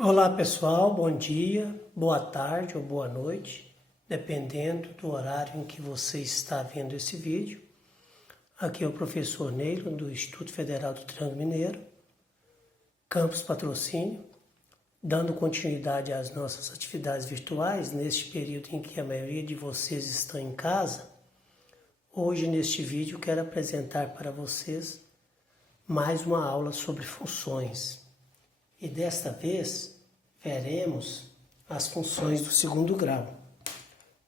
Olá pessoal, bom dia, boa tarde ou boa noite, dependendo do horário em que você está vendo esse vídeo. Aqui é o professor Neilo do Instituto Federal do Triângulo Mineiro, Campus Patrocínio, dando continuidade às nossas atividades virtuais neste período em que a maioria de vocês estão em casa. Hoje neste vídeo quero apresentar para vocês mais uma aula sobre funções. E desta vez veremos as funções do segundo grau.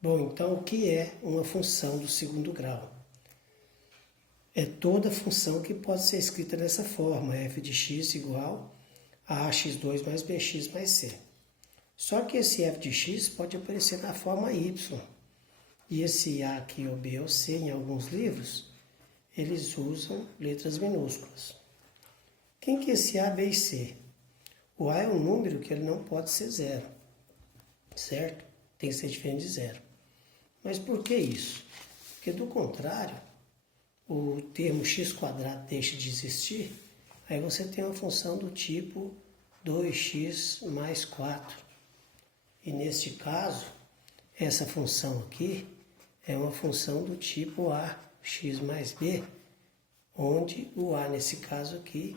Bom, então o que é uma função do segundo grau? É toda função que pode ser escrita dessa forma, f de x igual a ax2 mais bx mais c. Só que esse f de x pode aparecer na forma y. E esse a aqui, ou b ou c, em alguns livros, eles usam letras minúsculas. Quem que é esse a, b e c? O A é um número que ele não pode ser zero, certo? Tem que ser diferente de zero. Mas por que isso? Porque do contrário, o termo x² deixa de existir, aí você tem uma função do tipo 2x mais 4. E neste caso, essa função aqui é uma função do tipo ax mais b, onde o a nesse caso aqui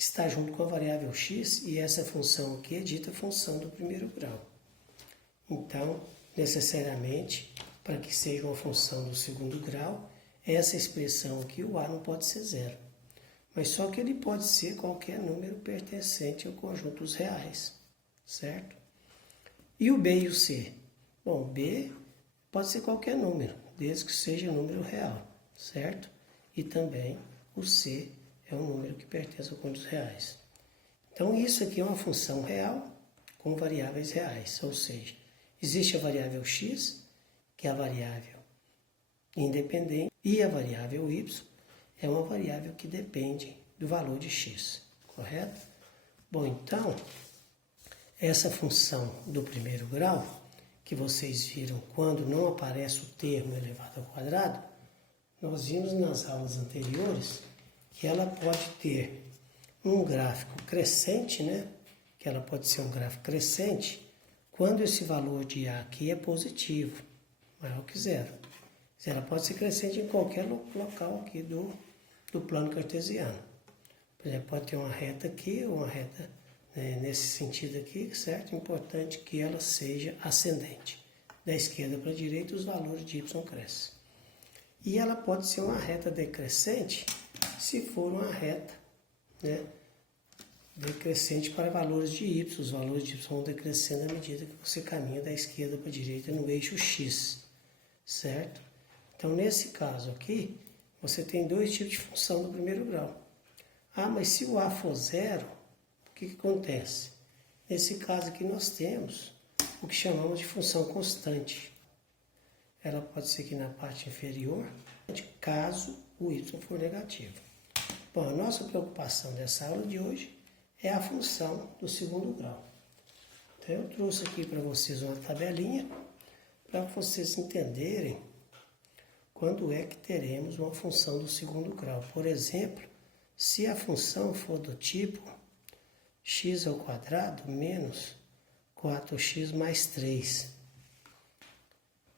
está junto com a variável x e essa função aqui é dita função do primeiro grau. Então, necessariamente, para que seja uma função do segundo grau, essa expressão aqui, o a não pode ser zero. Mas só que ele pode ser qualquer número pertencente ao conjunto dos reais, certo? E o b e o c? Bom, b pode ser qualquer número, desde que seja número real, certo? E também o c é um número que pertence ao conjunto dos reais. Então, isso aqui é uma função real com variáveis reais, ou seja, existe a variável x, que é a variável independente, e a variável y é uma variável que depende do valor de x, correto? Bom, então, essa função do primeiro grau, que vocês viram quando não aparece o termo elevado ao quadrado, nós vimos nas aulas anteriores que ela pode ter um gráfico crescente, né? Que ela pode ser um gráfico crescente quando esse valor de A aqui é positivo, maior que zero. Ela pode ser crescente em qualquer local aqui do plano cartesiano. Por exemplo, pode ter uma reta aqui, ou uma reta nesse sentido aqui, certo? Importante que ela seja ascendente. Da esquerda para a direita, os valores de y crescem. E ela pode ser uma reta decrescente se for uma reta, né, decrescente para valores de y. Os valores de y vão decrescendo à medida que você caminha da esquerda para a direita no eixo x, certo? Então, nesse caso aqui, você tem dois tipos de função do primeiro grau. Ah, mas se o a for zero, o que acontece? Nesse caso aqui nós temos o que chamamos de função constante. Ela pode ser aqui na parte inferior, caso o y for negativo. Bom, a nossa preocupação dessa aula de hoje é a função do segundo grau. Então, eu trouxe aqui para vocês uma tabelinha para vocês entenderem quando é que teremos uma função do segundo grau. Por exemplo, se a função for do tipo x² menos 4x mais 3.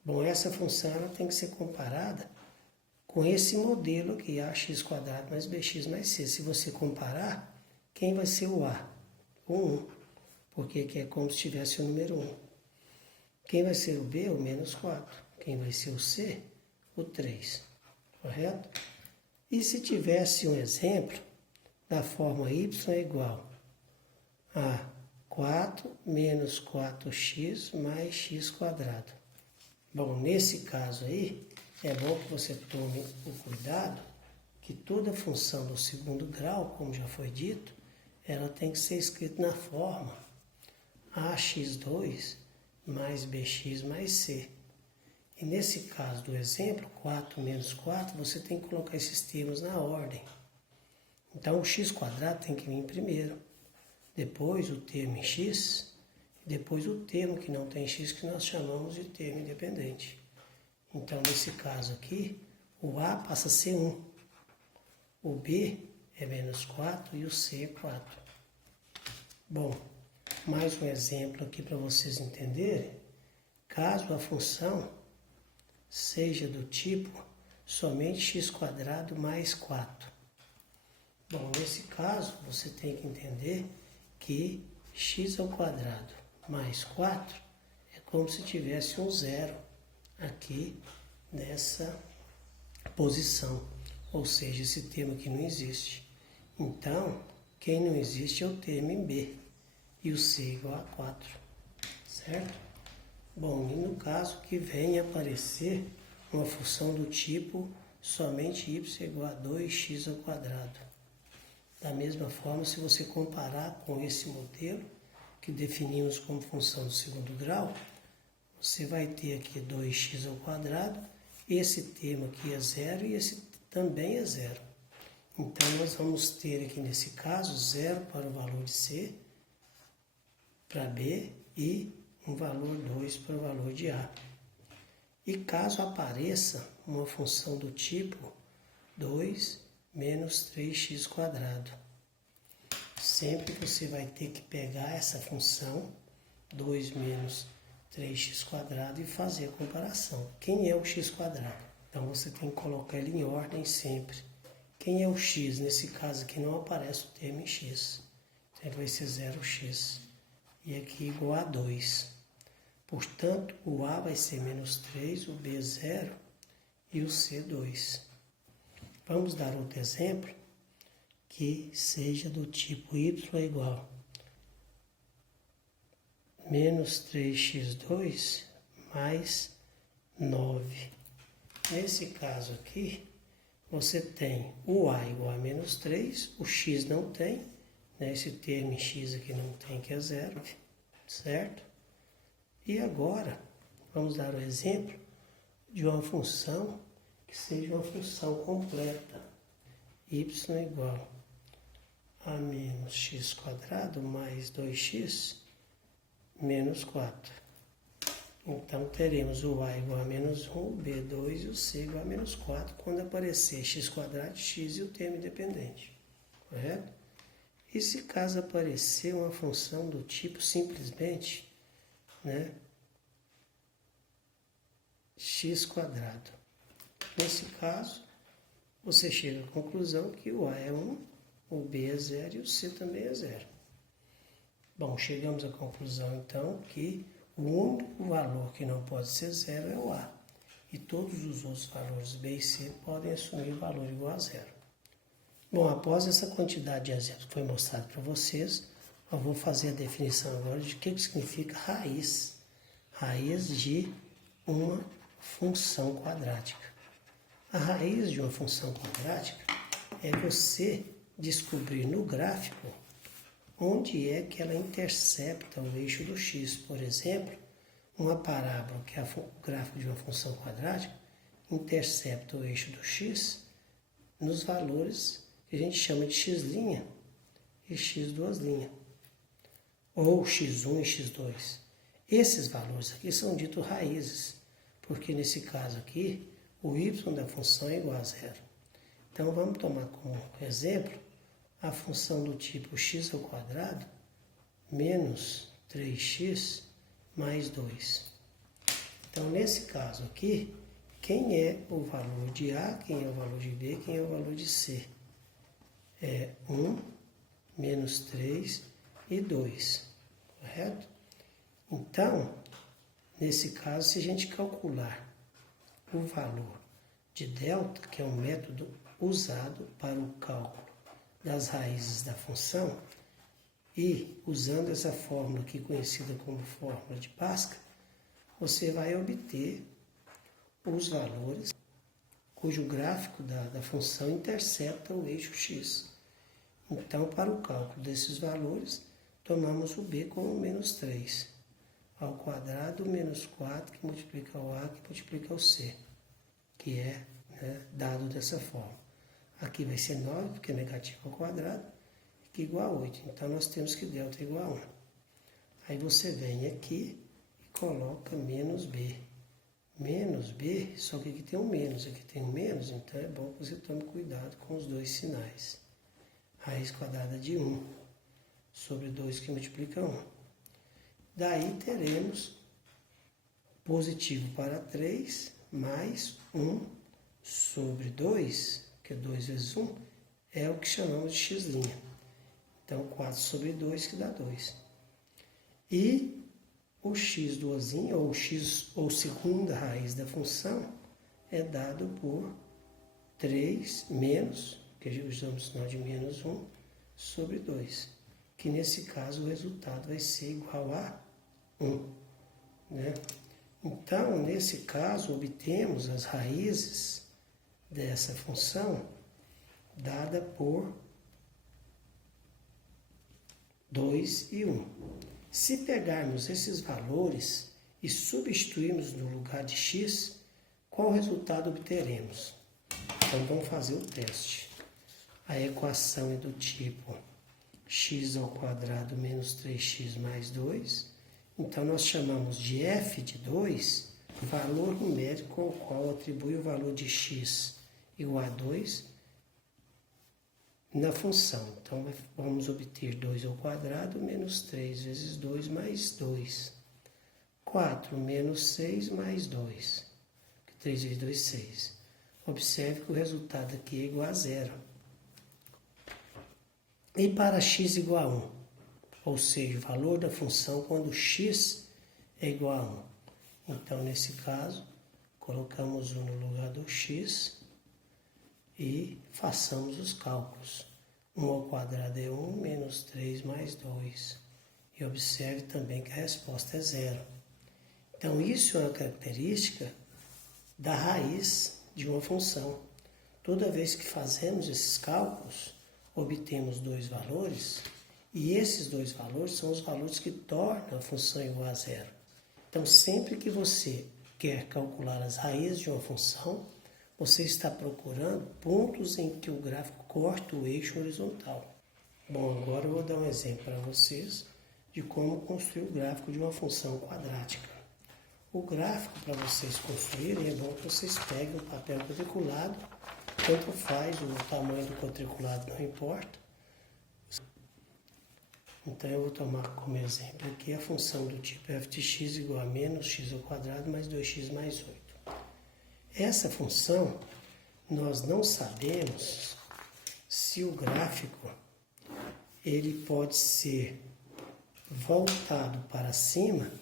Bom, essa função ela tem que ser comparada com esse modelo aqui, ax² mais bx mais c. Se você comparar, quem vai ser o a? O 1, porque aqui é como se tivesse o número 1. Quem vai ser o b? O menos 4. Quem vai ser o c? O 3. Correto? E se tivesse um exemplo da forma y é igual a 4 menos 4x mais x². Bom, nesse caso aí, é bom que você tome o cuidado que toda função do segundo grau, como já foi dito, ela tem que ser escrita na forma ax2 mais bx mais c. E nesse caso do exemplo, 4 menos 4, você tem que colocar esses termos na ordem. Então, o x² tem que vir primeiro, depois o termo em x, e depois o termo que não tem x, que nós chamamos de termo independente. Então, nesse caso aqui, o a passa a ser 1, o b é menos 4 e o c é 4. Bom, mais um exemplo aqui para vocês entenderem. Caso a função seja do tipo somente x² mais 4. Bom, nesse caso, você tem que entender que x² mais 4 é como se tivesse um zero aqui nessa posição. Ou seja, esse termo aqui não existe. Então, quem não existe é o termo em B. E o C igual a 4. Certo? Bom, e no caso que venha aparecer uma função do tipo somente y igual a 2x². Da mesma forma, se você comparar com esse modelo que definimos como função do segundo grau, você vai ter aqui 2x², esse termo aqui é zero e esse também é zero. Então, nós vamos ter aqui nesse caso zero para o valor de C, para B e um valor 2 para o valor de A. E caso apareça uma função do tipo 2 menos 3x², sempre você vai ter que pegar essa função 2 menos 3x² e fazer a comparação. Quem é o x²? Então você tem que colocar ele em ordem sempre. Quem é o x? Nesse caso aqui não aparece o termo em x. Então vai ser 0x. E aqui igual a 2. Portanto, o A vai ser menos 3, o B 0 e o C 2. Vamos dar outro exemplo que seja do tipo y é igual a menos 3x² mais 9. Nesse caso aqui, você tem o A igual a menos 3, o x não tem, né? Esse termo em x aqui não tem, que é 0, certo? E agora, vamos dar o exemplo de uma função que seja uma função completa. Y igual a menos x² mais 2x menos 4. Então, teremos o A igual a menos 1, o B 2 e o C igual a menos 4, quando aparecer x² de x e o termo independente. Correto? E se caso aparecer uma função do tipo simplesmente, né, x². Nesse caso, você chega à conclusão que o A é 1, o B é 0 e o C também é 0. Bom, chegamos à conclusão então que o único valor que não pode ser 0 é o A. E todos os outros valores B e C podem assumir o valor igual a 0. Bom, após essa quantidade de exemplos que foi mostrado para vocês, eu vou fazer a definição agora de o que significa raiz. Raiz de uma função quadrática. A raiz de uma função quadrática é você descobrir no gráfico onde é que ela intercepta o eixo do x. Por exemplo, uma parábola, que é o gráfico de uma função quadrática, intercepta o eixo do x nos valores que a gente chama de x' e x2', ou x1 e x2. Esses valores aqui são ditos raízes, porque nesse caso aqui, o y da função é igual a 0. Então, vamos tomar como exemplo a função do tipo x² menos 3x mais 2. Então, nesse caso aqui, quem é o valor de A, quem é o valor de B, quem é o valor de C? É 1, menos 3 e 2, correto? Então, nesse caso, se a gente calcular o valor de delta, que é um método usado para o cálculo das raízes da função, e usando essa fórmula aqui conhecida como fórmula de Pascal, você vai obter os valores cujo gráfico da função intercepta o eixo x. Então, para o cálculo desses valores, tomamos o b como menos 3 ao quadrado menos 4, que multiplica o a, que multiplica o c, que é, né, dado dessa forma. Aqui vai ser 9, porque é negativo ao quadrado, que é igual a 8. Então, nós temos que delta é igual a 1. Aí você vem aqui e coloca menos b. Menos b, só que aqui tem um menos, aqui tem um menos, então é bom que você tome cuidado com os dois sinais. Raiz quadrada de 1 sobre 2 que multiplica 1. Daí teremos positivo para 3 mais 1 sobre 2, que é 2 vezes 1, é o que chamamos de x'. Então, 4 sobre 2 que dá 2. E o x duozinho, ou x, ou segunda raiz da função, é dado por 3 menos, que usamos o sinal de menos 1, sobre 2. Que nesse caso o resultado vai ser igual a 1. Né? Então, nesse caso, obtemos as raízes dessa função dada por 2 e 1. Se pegarmos esses valores e substituirmos no lugar de x, qual resultado obteremos? Então, vamos fazer o teste. A equação é do tipo x² menos 3x mais 2. Então, nós chamamos de f de 2 o valor numérico ao qual atribui o valor de x igual a 2 na função. Então, vamos obter 2² menos 3 vezes 2 mais 2. 4 menos 6 mais 2. 3 vezes 2, 6. Observe que o resultado aqui é igual a 0. E para x igual a 1? Ou seja, o valor da função quando x é igual a 1. Então, nesse caso, colocamos 1 no lugar do x e façamos os cálculos. 1² é 1, menos 3 mais 2. E observe também que a resposta é 0. Então, isso é uma característica da raiz de uma função. Toda vez que fazemos esses cálculos, obtemos dois valores, e esses dois valores são os valores que tornam a função igual a 0. Então, sempre que você quer calcular as raízes de uma função, você está procurando pontos em que o gráfico corta o eixo horizontal. Bom, agora eu vou dar um exemplo para vocês de como construir o gráfico de uma função quadrática. O gráfico, para vocês construírem, é bom que vocês peguem o papel quadriculado, tanto faz, o tamanho do quadriculado não importa. Então, eu vou tomar como exemplo aqui a função do tipo f de x igual a menos x² mais 2x mais 8. Essa função, nós não sabemos se o gráfico ele pode ser voltado para cima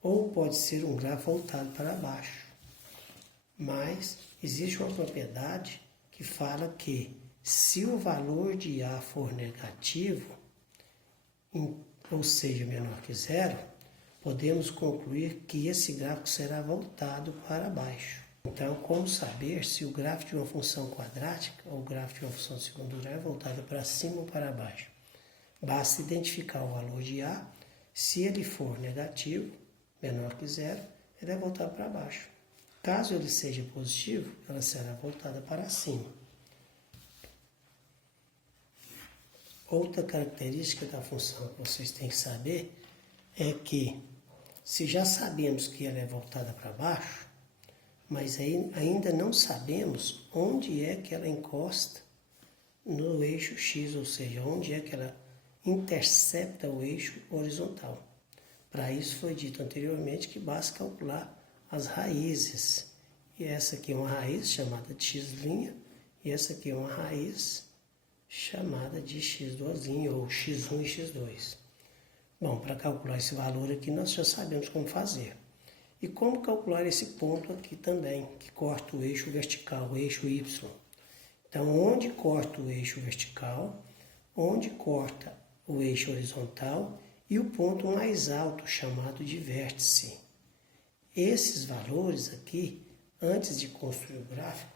ou pode ser um gráfico voltado para baixo. Mas existe uma propriedade que fala que se o valor de A for negativo, ou seja, menor que 0, podemos concluir que esse gráfico será voltado para baixo. Então, como saber se o gráfico de uma função quadrática ou o gráfico de uma função de segundo grau é voltado para cima ou para baixo? Basta identificar o valor de A. Se ele for negativo, menor que 0, ele é voltado para baixo. Caso ele seja positivo, ela será voltada para cima. Outra característica da função que vocês têm que saber é que, se já sabemos que ela é voltada para baixo, mas ainda não sabemos onde é que ela encosta no eixo x, ou seja, onde é que ela intercepta o eixo horizontal. Para isso foi dito anteriormente que basta calcular as raízes. E essa aqui é uma raiz chamada de x', e essa aqui é uma raiz chamada de x2, ou x1 e x2. Bom, para calcular esse valor aqui, nós já sabemos como fazer. E como calcular esse ponto aqui também, que corta o eixo vertical, o eixo y. Então, onde corta o eixo vertical, onde corta o eixo horizontal e o ponto mais alto, chamado de vértice. Esses valores aqui, antes de construir o gráfico,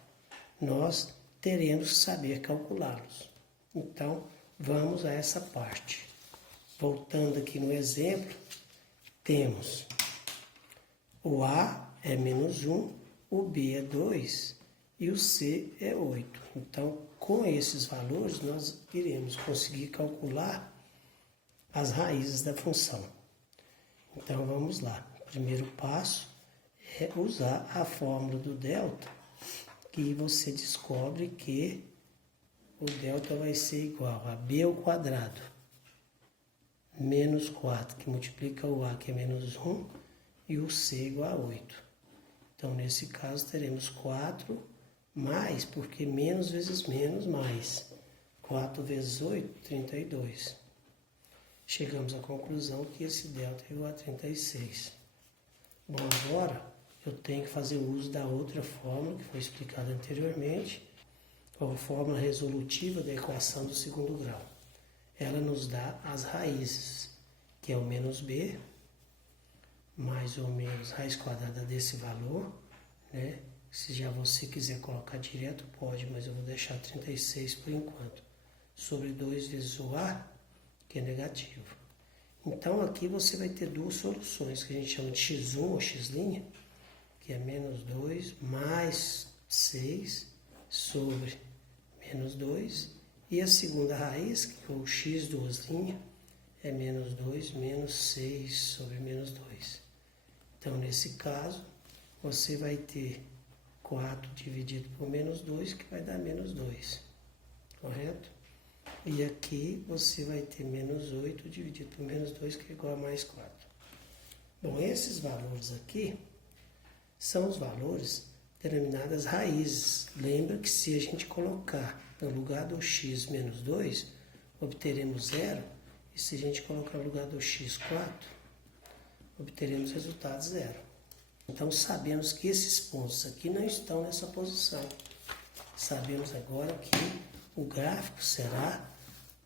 nós teremos que saber calculá-los. Então, vamos a essa parte. Voltando aqui no exemplo, temos o A é menos 1, o B é 2 e o C é 8. Então, com esses valores, nós iremos conseguir calcular as raízes da função. Então, vamos lá. O primeiro passo é usar a fórmula do delta, que você descobre que o delta vai ser igual a b ao quadrado, menos 4, que multiplica o A, que é menos 1, e o C igual a 8. Então, nesse caso, teremos 4 mais, porque menos vezes menos, mais. 4 vezes 8, 32. Chegamos à conclusão que esse delta é igual a 36. Bom, agora eu tenho que fazer uso da outra fórmula que foi explicada anteriormente, a fórmula resolutiva da equação do segundo grau. Ela nos dá as raízes, que é o menos b, mais ou menos raiz quadrada desse valor, né? Se já você quiser colocar direto, pode, mas eu vou deixar 36 por enquanto, sobre 2 vezes o A, que é negativo. Então, aqui você vai ter duas soluções, que a gente chama de x1 ou x', que é menos 2 mais 6 sobre menos 2. E a segunda raiz, que é o x duas linhas, é menos 2 menos 6 sobre menos 2. Então, nesse caso, você vai ter 4 dividido por menos 2, que vai dar menos 2. Correto? E aqui você vai ter menos 8 dividido por menos 2, que é igual a mais 4. Bom, esses valores aqui são os valores denominados raízes. Lembra que se a gente colocar no lugar do x menos 2, obteremos 0. E se a gente colocar no lugar do x 4, obteremos resultado 0. Então, sabemos que esses pontos aqui não estão nessa posição. Sabemos agora que o gráfico será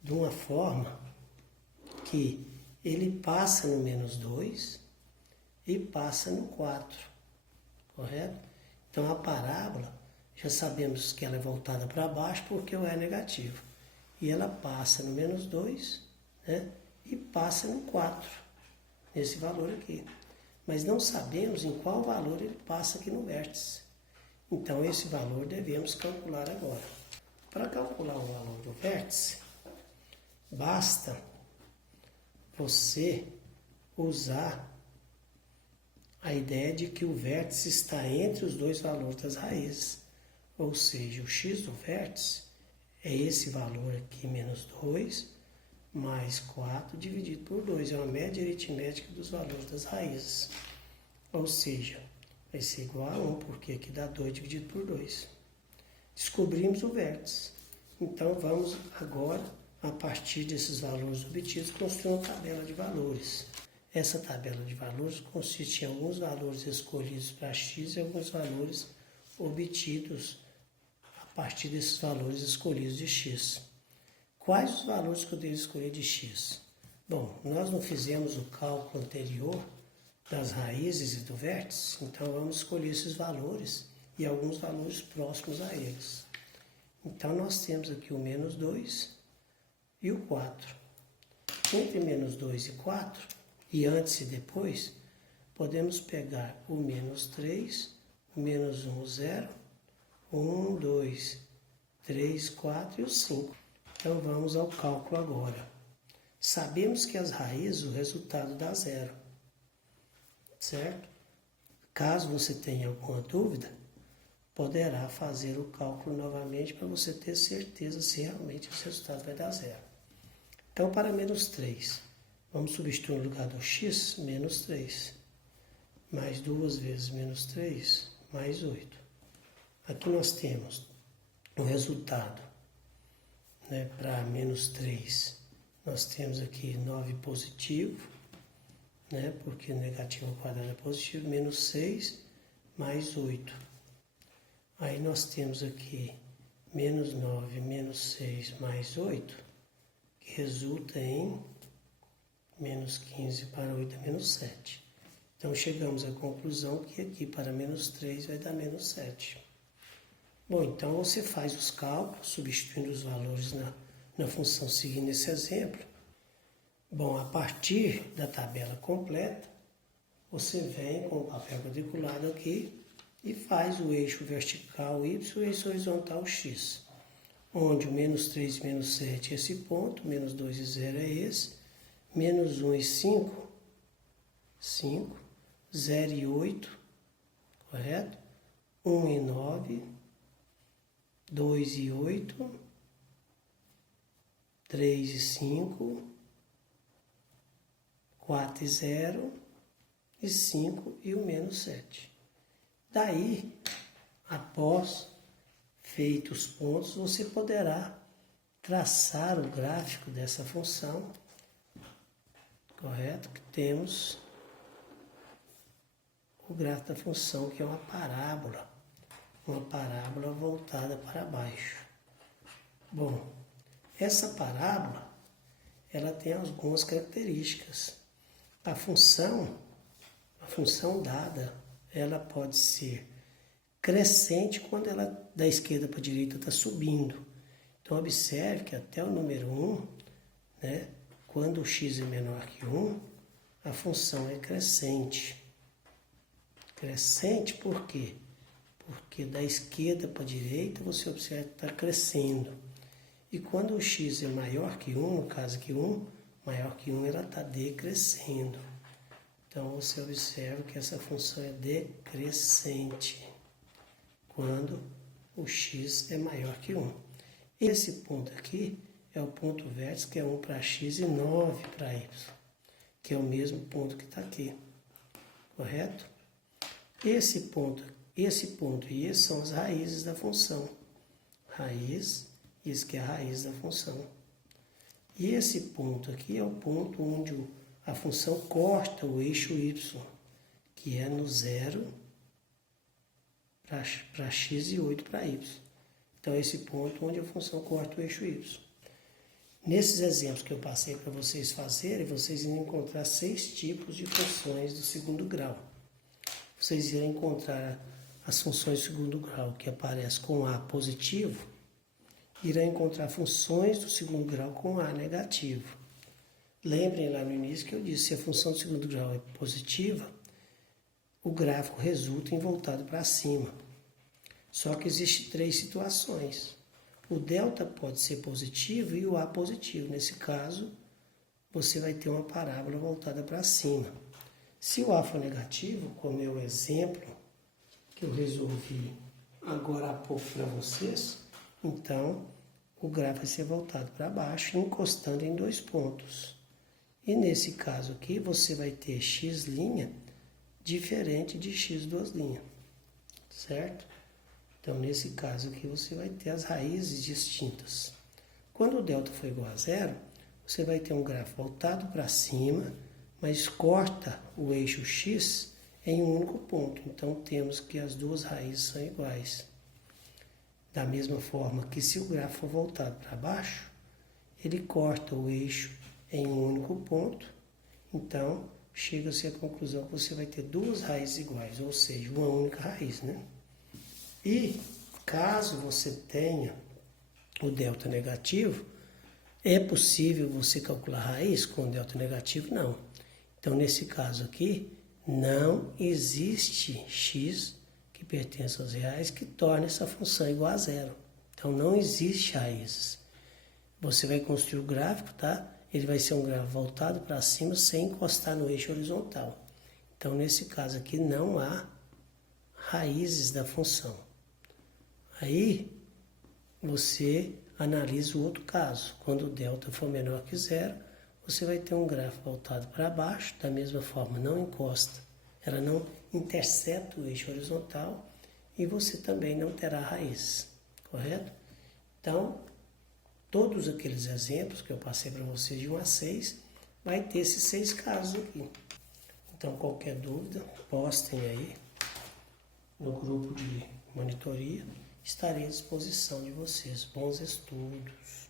de uma forma que ele passa no menos 2 e passa no 4, correto? Então, a parábola, já sabemos que ela é voltada para baixo porque o E é negativo. E ela passa no menos 2, né? E passa no 4, nesse valor aqui. Mas não sabemos em qual valor ele passa aqui no vértice. Então, esse valor devemos calcular agora. Para calcular o valor do vértice, basta você usar a ideia de que o vértice está entre os dois valores das raízes. Ou seja, o x do vértice é esse valor aqui, menos 2, mais 4 dividido por 2. É uma média aritmética dos valores das raízes. Ou seja, vai ser igual a 1, porque aqui dá 2 dividido por 2. Descobrimos o vértice. Então, vamos agora, a partir desses valores obtidos, construir uma tabela de valores. Essa tabela de valores consiste em alguns valores escolhidos para x e alguns valores obtidos a partir desses valores escolhidos de x. Quais os valores que eu devo escolher de x? Bom, nós não fizemos o cálculo anterior das raízes e do vértice, então vamos escolher esses valores e alguns valores próximos a eles. Então, nós temos aqui o menos 2 e o 4. Entre menos 2 e 4, e antes e depois, podemos pegar o menos 3, o menos 1, 0, 1, 2, 3, 4 e o 5. Então, vamos ao cálculo agora. Sabemos que as raízes, o resultado dá 0. Certo? Caso você tenha alguma dúvida, poderá fazer o cálculo novamente para você ter certeza se realmente esse resultado vai dar 0. Então, para menos 3, vamos substituir no lugar do x, menos 3. Mais 2 vezes menos 3, mais 8. Aqui nós temos o resultado, né, para menos 3. Nós temos aqui 9 positivo, né, porque negativo ao quadrado é positivo, menos 6, mais 8. Aí nós temos aqui menos 9, menos 6, mais 8, que resulta em menos 15 para 8 é menos 7. Então, chegamos à conclusão que aqui para menos 3 vai dar menos 7. Bom, então você faz os cálculos, substituindo os valores na função seguindo esse exemplo. Bom, a partir da tabela completa, você vem com o papel quadriculado aqui e faz o eixo vertical y e o eixo horizontal x, onde o menos 3 e menos 7 é esse ponto, menos 2 e 0 é esse, menos 1 e 5, 5, 0 e 8, correto? 1 e 9, 2 e 8, 3 e 5, 4 e 0, e 5 e o menos 7. Daí, após feitos os pontos, você poderá traçar o gráfico dessa função, correto? Que temos o gráfico da função, que é uma parábola voltada para baixo. Bom, essa parábola, ela tem algumas características. A função dada, ela pode ser crescente quando ela da esquerda para a direita está subindo. Então, observe que até o número 1, né, quando o x é menor que 1, a função é crescente. Crescente por quê? Porque da esquerda para a direita você observa que está crescendo. E quando o x é maior que 1, no caso aqui 1, maior que 1, ela está decrescendo. Então, você observa que essa função é decrescente quando o x é maior que 1. Esse ponto aqui é o ponto vértice, que é 1 para x e 9 para y, que é o mesmo ponto que está aqui, correto? Esse ponto e esse são as raízes da função. Raiz, isso que é a raiz da função. E esse ponto aqui é o ponto onde a função corta o eixo y, que é no 0 para x e 8 para y. Então, é esse ponto onde a função corta o eixo y. Nesses exemplos que eu passei para vocês fazerem, vocês irão encontrar 6 tipos de funções do segundo grau. Vocês irão encontrar as funções do segundo grau que aparecem com A positivo, irão encontrar funções do segundo grau com A negativo. Lembrem lá no início que eu disse, se a função do segundo grau é positiva, o gráfico resulta em voltado para cima. Só que existem 3 situações. O delta pode ser positivo e o A positivo. Nesse caso, você vai ter uma parábola voltada para cima. Se o A for negativo, como é o exemplo que eu resolvi agora há pouco para vocês, então o gráfico vai ser voltado para baixo, encostando em 2 pontos. E nesse caso aqui, você vai ter x' diferente de x duas linhas, certo? Então, nesse caso aqui, você vai ter as raízes distintas. Quando o delta for igual a 0, você vai ter um gráfico voltado para cima, mas corta o eixo x em um único ponto. Então, temos que as duas raízes são iguais. Da mesma forma que se o gráfico for voltado para baixo, ele corta o eixo em um único ponto. Então, chega-se à conclusão que você vai ter duas raízes iguais, ou seja, uma única raiz, né? E caso você tenha o delta negativo, é possível você calcular a raiz com delta negativo? Não. Então, nesse caso aqui, não existe x que pertence aos reais que torne essa função igual a 0. Então, não existe raízes. Você vai construir o gráfico, tá? Ele vai ser um gráfico voltado para cima sem encostar no eixo horizontal. Então, nesse caso aqui, não há raízes da função. Aí, você analisa o outro caso. Quando o delta for menor que 0, você vai ter um gráfico voltado para baixo, da mesma forma, não encosta. Ela não intercepta o eixo horizontal e você também não terá raízes, correto? Então, todos aqueles exemplos que eu passei para vocês de 1 a 6, vai ter esses 6 casos aqui. Então, qualquer dúvida, postem aí no grupo de monitoria. Estarei à disposição de vocês. Bons estudos!